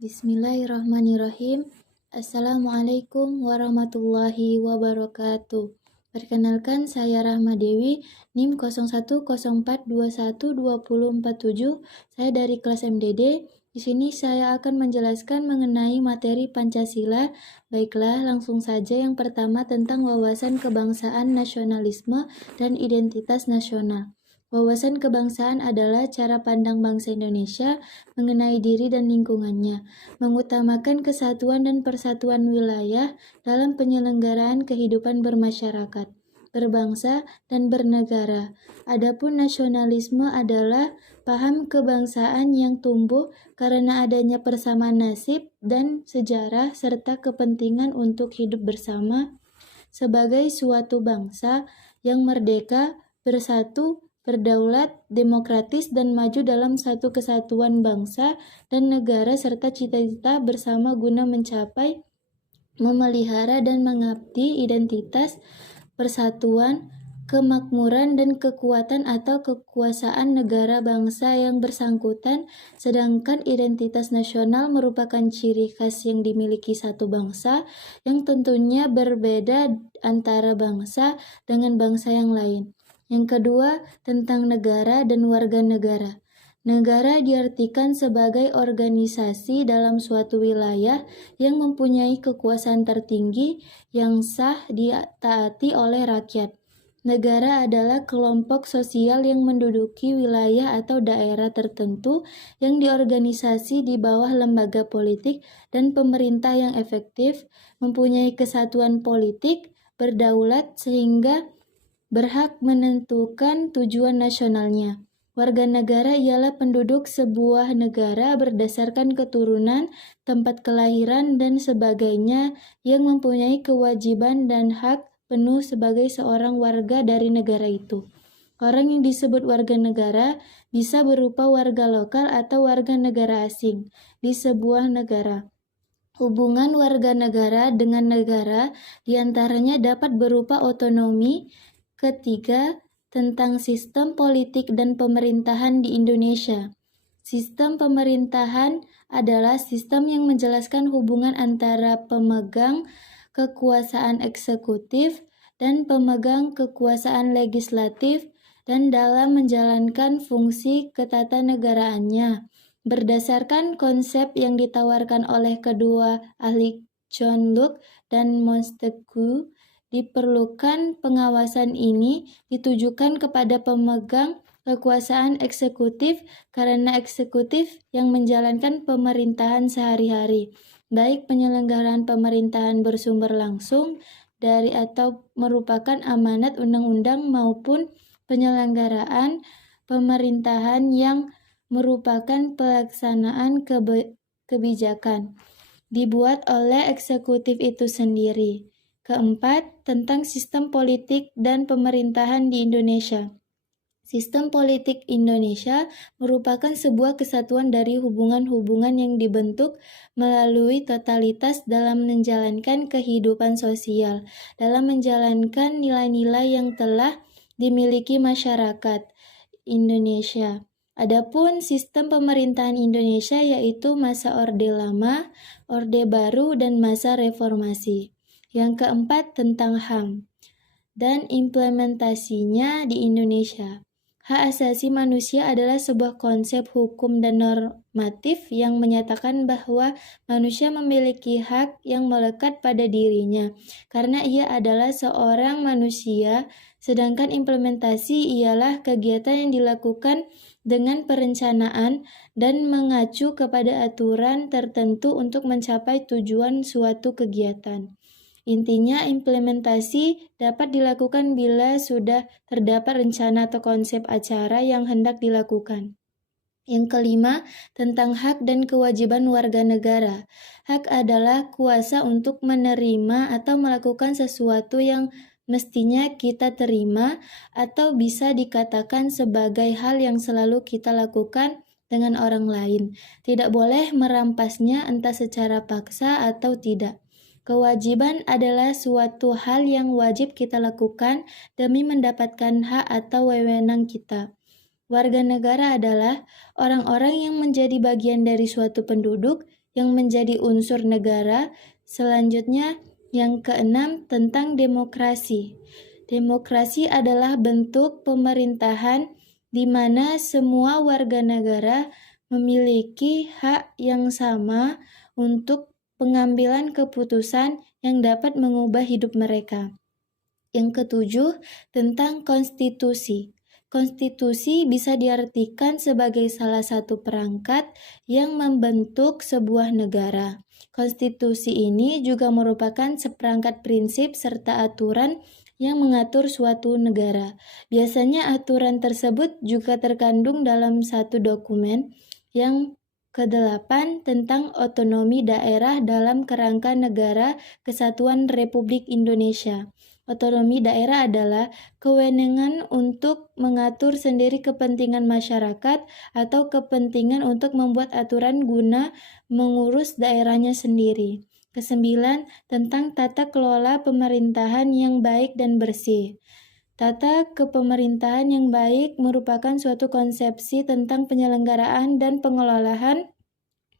Bismillahirrahmanirrahim. Assalamualaikum warahmatullahi wabarakatuh. Perkenalkan, saya Rahma Dewi, NIM 0104212047. Saya dari kelas MDD. Di sini saya akan menjelaskan mengenai materi Pancasila. Baiklah, langsung saja. Yang pertama tentang wawasan kebangsaan, nasionalisme, dan identitas nasional. Wawasan kebangsaan adalah cara pandang bangsa Indonesia mengenai diri dan lingkungannya, mengutamakan kesatuan dan persatuan wilayah dalam penyelenggaraan kehidupan bermasyarakat, berbangsa, dan bernegara. Adapun nasionalisme adalah paham kebangsaan yang tumbuh karena adanya persamaan nasib dan sejarah serta kepentingan untuk hidup bersama sebagai suatu bangsa yang merdeka, bersatu, berdaulat, demokratis, dan maju dalam satu kesatuan bangsa dan negara serta cita-cita bersama guna mencapai, memelihara, dan mengabdi identitas, persatuan, kemakmuran, dan kekuatan atau kekuasaan negara bangsa yang bersangkutan, sedangkan identitas nasional merupakan ciri khas yang dimiliki satu bangsa yang tentunya berbeda antara bangsa dengan bangsa yang lain. Yang kedua, tentang negara dan warga negara. Negara diartikan sebagai organisasi dalam suatu wilayah yang mempunyai kekuasaan tertinggi yang sah ditaati oleh rakyat. Negara adalah kelompok sosial yang menduduki wilayah atau daerah tertentu yang diorganisasi di bawah lembaga politik dan pemerintah yang efektif, mempunyai kesatuan politik, berdaulat sehingga berhak menentukan tujuan nasionalnya. Warga negara ialah penduduk sebuah negara berdasarkan keturunan, tempat kelahiran, dan sebagainya yang mempunyai kewajiban dan hak penuh sebagai seorang warga dari negara itu. Orang yang disebut warga negara bisa berupa warga lokal atau warga negara asing di sebuah negara. Hubungan warga negara dengan negara diantaranya dapat berupa otonomi. Ketiga, tentang sistem politik dan pemerintahan di Indonesia. Sistem pemerintahan adalah sistem yang menjelaskan hubungan antara pemegang kekuasaan eksekutif dan pemegang kekuasaan legislatif dan dalam menjalankan fungsi ketatanegaraannya. Berdasarkan konsep yang ditawarkan oleh kedua ahli John Locke dan Montesquieu, diperlukan pengawasan ini ditujukan kepada pemegang kekuasaan eksekutif karena eksekutif yang menjalankan pemerintahan sehari-hari, baik penyelenggaraan pemerintahan bersumber langsung dari atau merupakan amanat undang-undang maupun penyelenggaraan pemerintahan yang merupakan pelaksanaan kebijakan dibuat oleh eksekutif itu sendiri. Keempat, tentang sistem politik dan pemerintahan di Indonesia. Sistem politik Indonesia merupakan sebuah kesatuan dari hubungan-hubungan yang dibentuk melalui totalitas dalam menjalankan kehidupan sosial, dalam menjalankan nilai-nilai yang telah dimiliki masyarakat Indonesia. Adapun sistem pemerintahan Indonesia yaitu masa Orde Lama, Orde Baru, dan masa Reformasi. Yang keempat, tentang HAM dan implementasinya di Indonesia. Hak asasi manusia adalah sebuah konsep hukum dan normatif yang menyatakan bahwa manusia memiliki hak yang melekat pada dirinya karena ia adalah seorang manusia, sedangkan implementasi ialah kegiatan yang dilakukan dengan perencanaan dan mengacu kepada aturan tertentu untuk mencapai tujuan suatu kegiatan. Intinya, implementasi dapat dilakukan bila sudah terdapat rencana atau konsep acara yang hendak dilakukan. Yang kelima, tentang hak dan kewajiban warga negara. Hak adalah kuasa untuk menerima atau melakukan sesuatu yang mestinya kita terima atau bisa dikatakan sebagai hal yang selalu kita lakukan dengan orang lain. Tidak boleh merampasnya entah secara paksa atau tidak. Kewajiban adalah suatu hal yang wajib kita lakukan demi mendapatkan hak atau wewenang kita. Warga negara adalah orang-orang yang menjadi bagian dari suatu penduduk yang menjadi unsur negara. Selanjutnya, yang keenam tentang demokrasi. Demokrasi adalah bentuk pemerintahan di mana semua warga negara memiliki hak yang sama untuk pengambilan keputusan yang dapat mengubah hidup mereka. Yang ketujuh, tentang konstitusi. Konstitusi bisa diartikan sebagai salah satu perangkat yang membentuk sebuah negara. Konstitusi ini juga merupakan seperangkat prinsip serta aturan yang mengatur suatu negara. Biasanya aturan tersebut juga terkandung dalam satu dokumen. Yang kedelapan, tentang otonomi daerah dalam kerangka Negara Kesatuan Republik Indonesia. Otonomi daerah adalah kewenangan untuk mengatur sendiri kepentingan masyarakat atau kepentingan untuk membuat aturan guna mengurus daerahnya sendiri. Kesembilan, tentang tata kelola pemerintahan yang baik dan bersih. Tata kepemerintahan yang baik merupakan suatu konsepsi tentang penyelenggaraan dan pengelolaan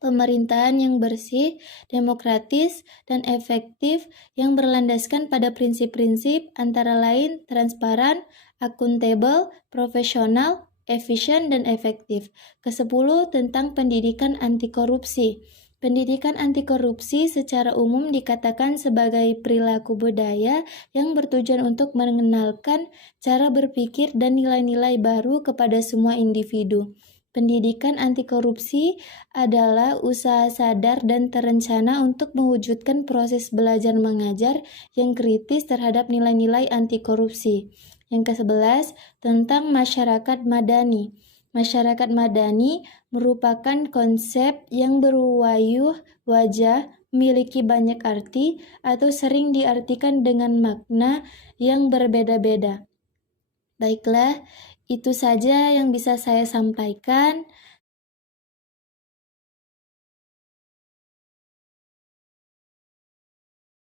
pemerintahan yang bersih, demokratis, dan efektif yang berlandaskan pada prinsip-prinsip antara lain transparan, akuntabel, profesional, efisien, dan efektif. Kesepuluh, tentang pendidikan anti korupsi. Pendidikan anti korupsi secara umum dikatakan sebagai perilaku budaya yang bertujuan untuk mengenalkan cara berpikir dan nilai-nilai baru kepada semua individu. Pendidikan anti korupsi adalah usaha sadar dan terencana untuk mewujudkan proses belajar mengajar yang kritis terhadap nilai-nilai anti korupsi. Yang ke-11, tentang masyarakat madani. Masyarakat madani merupakan konsep yang berwayuh wajah, memiliki banyak arti, atau sering diartikan dengan makna yang berbeda-beda. Baiklah, itu saja yang bisa saya sampaikan.